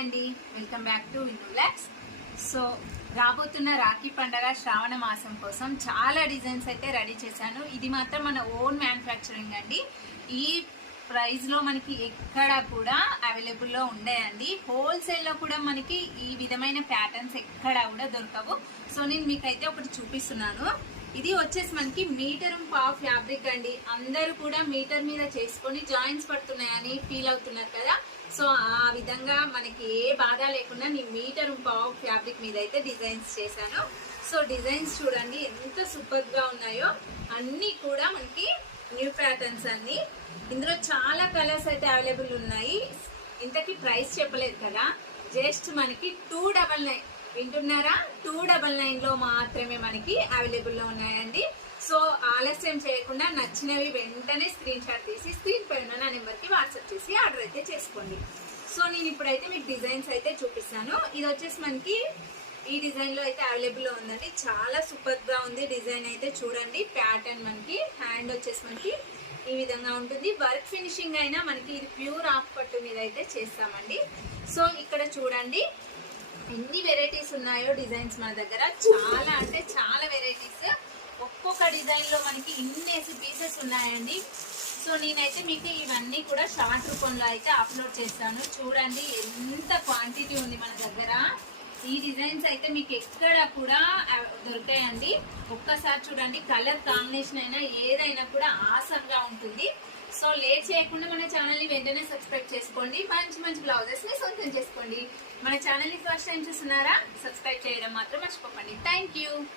అండి, welcome back to వినోలాక్స్. So రాబోతున్న రాఖీ పండగ శ్రావణ మాసం కోసం చాలా డిజైన్స్ అయితే రెడీ చేశాను. ఇది మాత్రం మన ఓన్ మ్యానుఫ్యాక్చరింగ్ అండి. ఈ ప్రైస్లో మనకి ఎక్కడ కూడా అవైలబుల్లో ఉండేయండి. హోల్సేల్లో కూడా మనకి ఈ విధమైన ప్యాటర్న్స్ ఎక్కడా కూడా దొరకవు. సో నేను మీకైతే ఒకటి చూపిస్తున్నాను. ఇది వచ్చేసి మనకి 1.5 మీటర్ ఫ్యాబ్రిక్ అండి. అందరూ కూడా మీటర్ మీద చేసుకొని జాయింట్స్ పడుతున్నాయని ఫీల్ అవుతున్నారు కదా. సో ఆ విధంగా మనకి ఏ బాధ లేకుండా నేను 1.5 మీటర్ ఫ్యాబ్రిక్ మీద అయితే డిజైన్స్ చేశాను. సో డిజైన్స్ చూడండి ఎంత సూపర్ గా ఉన్నాయో. అన్నీ కూడా మనకి న్యూ ప్యాటర్న్స్ అన్ని. ఇందులో చాలా కలర్స్ అయితే అవైలబుల్ ఉన్నాయి. ఇంతకీ ప్రైస్ చెప్పలేదు కదా, జస్ట్ మనకి 299 వింటున్నారా, 299 లో మాత్రమే మనకి అవైలబుల్ లో ఉన్నాయండి. సో ఆలస్యం చేయకుండా నచ్చినవి వెంటనే స్క్రీన్ షాట్ తీసి స్క్రీన్ పైన నా నెంబర్కి వాట్సాప్ చేసి ఆర్డర్ అయితే చేసుకోండి. సో నేను ఇప్పుడైతే మీకు డిజైన్స్ అయితే చూపిస్తాను. ఇది వచ్చేసి మనకి ఈ డిజైన్ లో అయితే అవైలబుల్ లో ఉందండి. చాలా సూపర్ గా ఉంది డిజైన్ అయితే. చూడండి ప్యాటర్న్ మనకి హ్యాండ్ వచ్చేసి మనకి ఈ విధంగా ఉంటుంది. వర్క్ ఫినిషింగ్ అయినా మనకి ఇది ప్యూర్ ఆఫ్ పట్టు మీద అయితే చేస్తామండి. సో ఇక్కడ చూడండి ఎన్ని వెరైటీస్ ఉన్నాయో డిజైన్స్ మన దగ్గర. చాలా అంటే చాలా వెరైటీస్. ఒక్కొక్క డిజైన్ లో మనకి ఇన్నేసి పీసెస్ ఉన్నాయండి. సో నేనైతే మీకు ఇవన్నీ కూడా షార్ట్ రూపంలో అయితే అప్లోడ్ చేస్తాను. చూడండి ఎంత క్వాంటిటీ ఉంది మన దగ్గర. ఈ డిజైన్స్ అయితే మీకు ఎక్కడ కూడా దొరికాయండి. ఒక్కసారి చూడండి, కలర్ కాంబినేషన్ అయినా ఏదైనా కూడా ఆసంగా ఉంటుంది. సో లేట్ చేయకుండా మన ఛానల్ ని వెంటనే సబ్స్క్రైబ్ చేసుకోండి. మంచి మంచి బ్లౌజెస్ ని సొంతం చేసుకోండి. మన ఛానల్ ని ఫస్ట్ టైం చూస్తున్నారా, సబ్స్క్రైబ్ చేయడం మాత్రం మర్చిపోకండి. Thank you.